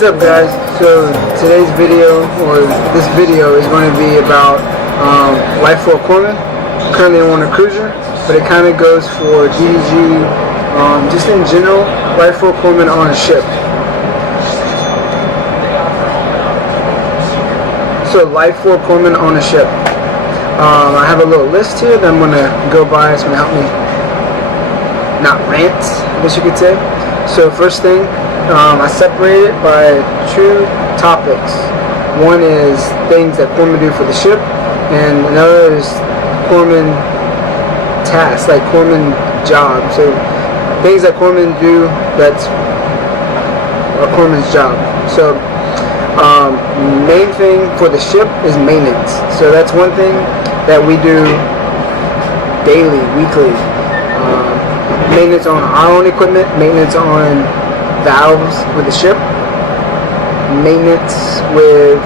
What's up, guys? So today's video, or this video, is going to be about life for a corpsman. Currently I'm on a cruiser, but it kind of goes for DDG, just in general, life for a corpsman on a ship. So life for a corpsman on a ship. I have a little list here that I'm going to go by. It's going to help me not rant, I guess you could say. So first thing, I separate it by two topics. One is things that corpsmen do for the ship, and another is corpsman tasks, like corpsman jobs. So things that corpsmen do that's a corpsman's job. So main thing for the ship is maintenance. So that's one thing that we do daily, weekly. Maintenance on our own equipment, maintenance on valves with the ship, maintenance with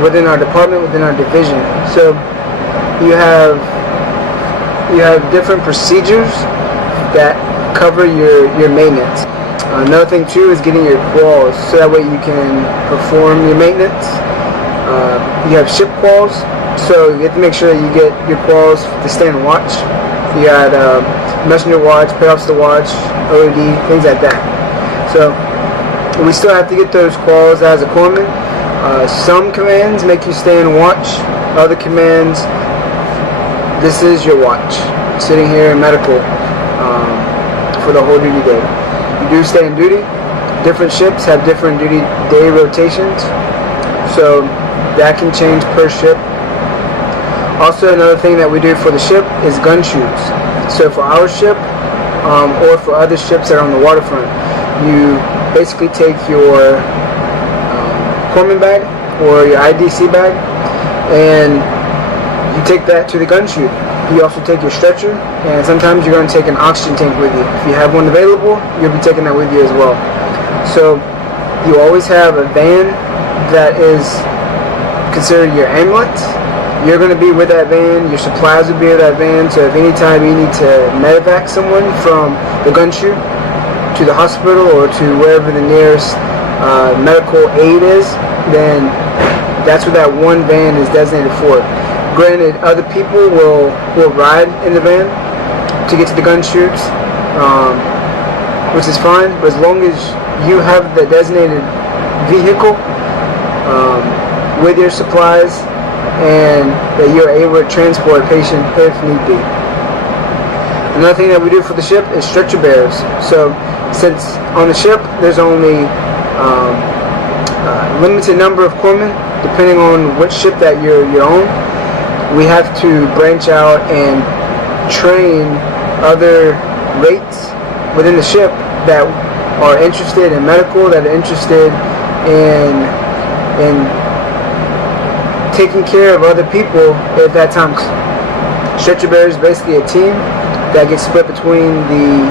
within our department, within our division. So you have different procedures that cover your maintenance. Another thing too is getting your quals, so that way you can perform your maintenance. You have ship quals, so you have to make sure that you get your quals to stay on watch. You got messenger watch, payoffs to watch, OED, things like that. So we still have to get those quals as a corpsman. Some commands make you stay on watch. Other commands, this is your watch. Sitting here in medical for the whole duty day. You do stay on duty. Different ships have different duty day rotations, so that can change per ship. Also, another thing that we do for the ship is gun shoots. So for our ship, or for other ships that are on the waterfront, you basically take your corpsman bag or your IDC bag, and you take that to the gun shoot. You also take your stretcher, and sometimes you're going to take an oxygen tank with you. If you have one available, you'll be taking that with you as well. So you always have a van that is considered your ambulance. You're going to be with that van, your supplies will be with that van, so if anytime you need to medevac someone from the gun shoot to the hospital or to wherever the nearest medical aid is, then that's what that one van is designated for. Granted, other people will ride in the van to get to the gun shoots, which is fine, but as long as you have the designated vehicle with your supplies, and that you're able to transport a patient if need be. Another thing that we do for the ship is stretcher bearers. So since on the ship there's only a limited number of corpsmen, depending on which ship that you own, we have to branch out and train other rates within the ship that are interested in medical, that are interested in taking care of other people at that time. Stretcher bearer is basically a team that gets split between the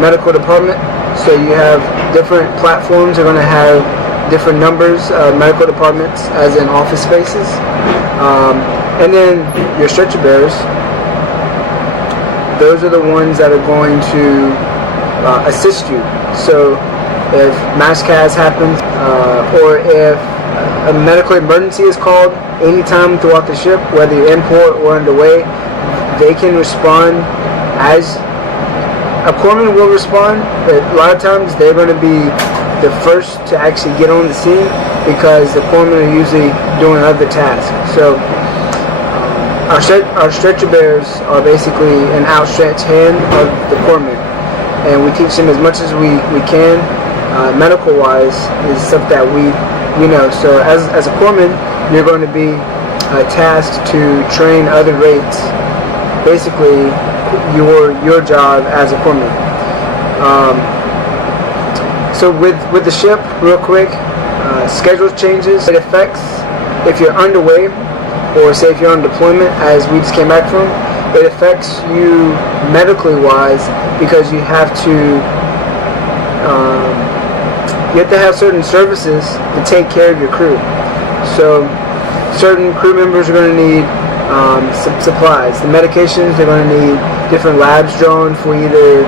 medical department. So you have different platforms are going to have different numbers of medical departments, as in office spaces. And then your stretcher bearers, those are the ones that are going to assist you. So if mass cas happens, or if a medical emergency is called anytime throughout the ship, whether you're in port or underway, they can respond as a corpsman will respond, but a lot of times they're going to be the first to actually get on the scene because the corpsmen are usually doing other tasks. So our stretcher bearers are basically an outstretched hand of the corpsman, and we teach them as much as we can. Medical wise is stuff that we know. So as a corpsman, you're going to be tasked to train other rates. Basically, your job as a corpsman. So with the ship, real quick, schedule changes. It affects if you're underway, or say if you're on deployment, as we just came back from. It affects you medically wise because you have to have certain services to take care of your crew. So certain crew members are going to need supplies. The medications, they're going to need different labs drawn for either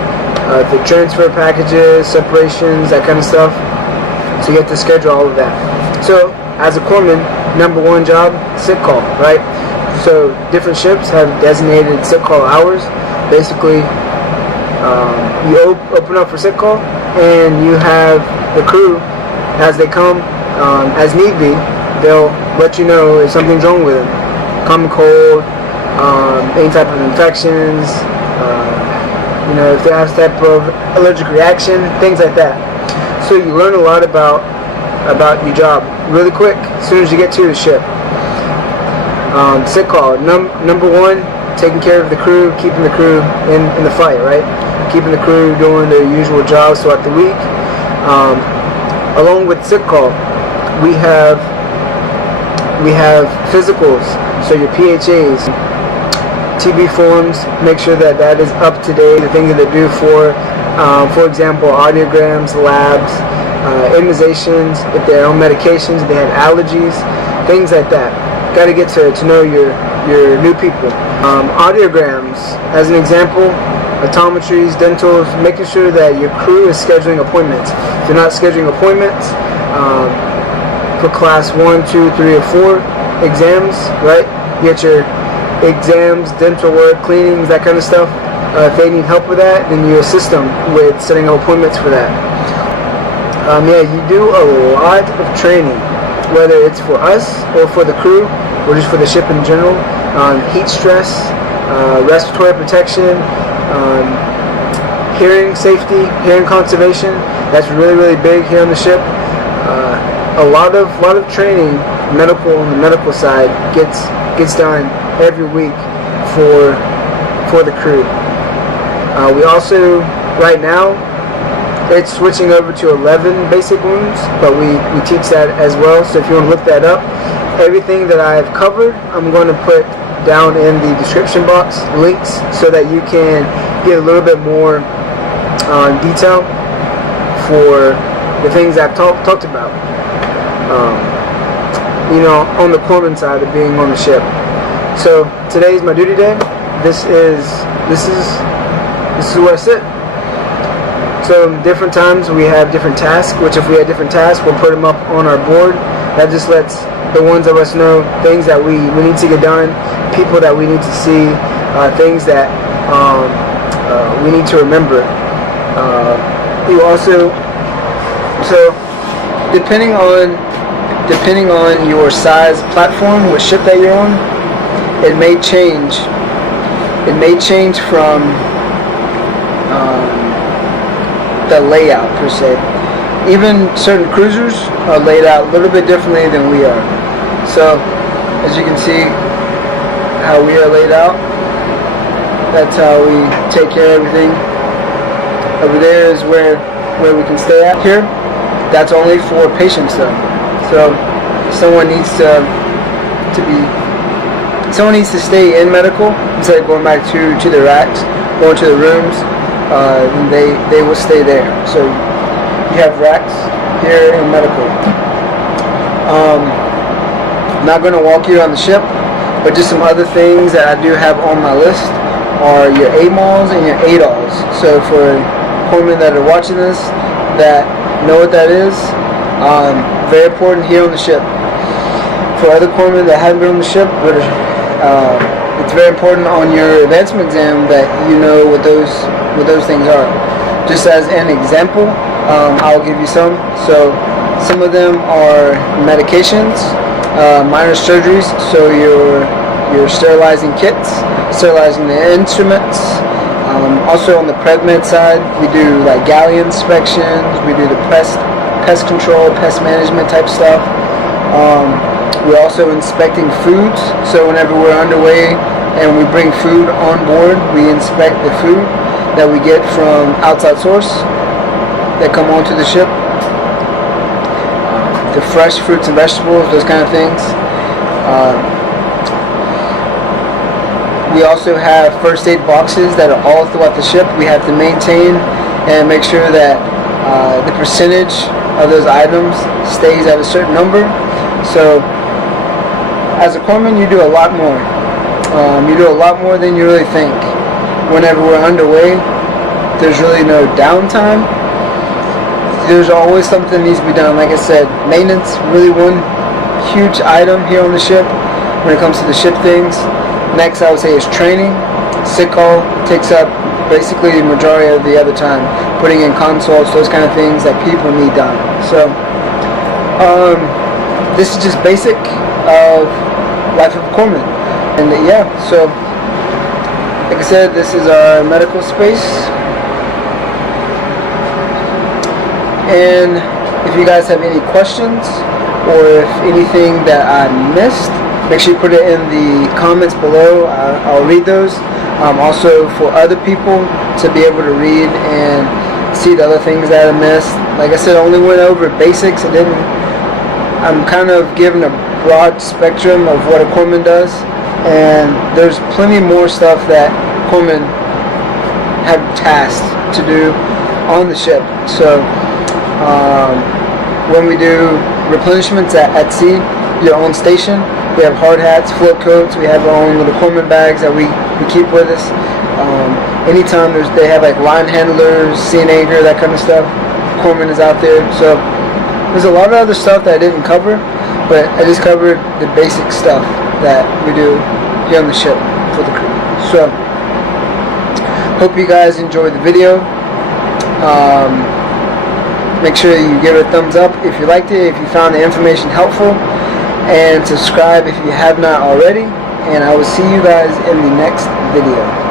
the transfer packages, separations, that kind of stuff. So you have to schedule all of that. So as a corpsman, number one job, sick call, right? So different ships have designated sick call hours. Basically, you open up for sick call, and you have the crew, as they come, as need be, they'll let you know if something's wrong with them. Common cold, any type of infections, if they have some type of allergic reaction, things like that. So you learn a lot about your job really quick as soon as you get to the ship. Sick call, number one, taking care of the crew, keeping the crew in the fight, right? Keeping the crew doing their usual jobs throughout the week. Along with sick call, we have physicals, so your PHAs, TB forms, make sure that is up to date, the things that they do for example, audiograms, labs, immunizations, if they're on medications, if they have allergies, things like that. Got to get to know your new people. Audiograms, as an example, optometries, dentals, making sure that your crew is scheduling appointments. If you're not scheduling appointments for class 1, 2, 3, or 4 exams, right? You get your exams, dental work, cleanings, that kind of stuff. If they need help with that, then you assist them with setting up appointments for that. You do a lot of training, whether it's for us or for the crew or just for the ship in general. Heat stress, respiratory protection, hearing safety, hearing conservation. That's really, really big here on the ship. A lot of training, on the medical side, gets done every week for the crew. We also, right now, it's switching over to 11 basic wounds, but we teach that as well. So if you want to look that up, everything that I've covered, I'm going to put down in the description box, links, so that you can get a little bit more detail for the things I've talked about. On the corpsman side of being on the ship. So today's my duty day. This is where I sit. So different times we have different tasks, which if we have different tasks, we'll put them up on our board. That just lets the ones of us know things that we need to get done, people that we need to see, things that we need to remember. You also, so depending on your size platform, what ship that you're on, it may change. It may change from the layout per se. Even certain cruisers are laid out a little bit differently than we are. So, as you can see how we are laid out, that's how we take care of everything. Over there is where we can stay at. Here, that's only for patients though. So, someone needs to stay in medical instead of going back to the racks, going to the rooms. They will stay there. So you have racks here in medical. I'm not going to walk you on the ship, but just some other things that I do have on my list are your AMOLs and your ADOLs. So for corpsmen that are watching this that know what that is, very important here on the ship. For other corpsmen that haven't been on the ship, but it's very important on your advancement exam that you know what those things are. Just as an example, I'll give you some. So some of them are medications, minor surgeries, so your sterilizing kits, sterilizing the instruments. Also on the PredMed side, we do like galley inspections, we do the pest control, pest management type stuff. We're also inspecting foods, so whenever we're underway and we bring food on board, we inspect the food that we get from outside source that come onto the ship. The fresh fruits and vegetables, those kind of things. We also have first aid boxes that are all throughout the ship. We have to maintain and make sure that the percentage of those items stays at a certain number. So as a corpsman, you do a lot more. You do a lot more than you really think. Whenever we're underway, there's really no downtime. There's always something that needs to be done. Like I said, maintenance, really one huge item here on the ship when it comes to the ship things. Next, I would say, is training. SICKCALL takes up basically the majority of the other time. Putting in consoles, those kind of things that people need done. So, this is just basic of life of a corpsman. And yeah, so, like I said, this is our medical space. And if you guys have any questions, or if anything that I missed, make sure you put it in the comments below. I'll read those. Also for other people to be able to read and see the other things that I missed. Like I said, I only went over basics. I'm kind of giving a broad spectrum of what a corpsman does, and there's plenty more stuff that corpsmen have tasked to do on the ship. So when we do replenishments at sea, your own station, we have hard hats, float coats, we have our own little corpsman bags that we keep with us. Anytime they have like line handlers, sea and anchor, that kind of stuff, corpsman is out there. So there's a lot of other stuff that I didn't cover, but I just covered the basic stuff that we do here on the ship for the crew. So hope you guys enjoyed the video. Make sure you give it a thumbs up if you liked it, if you found the information helpful, and subscribe if you have not already. And I will see you guys in the next video.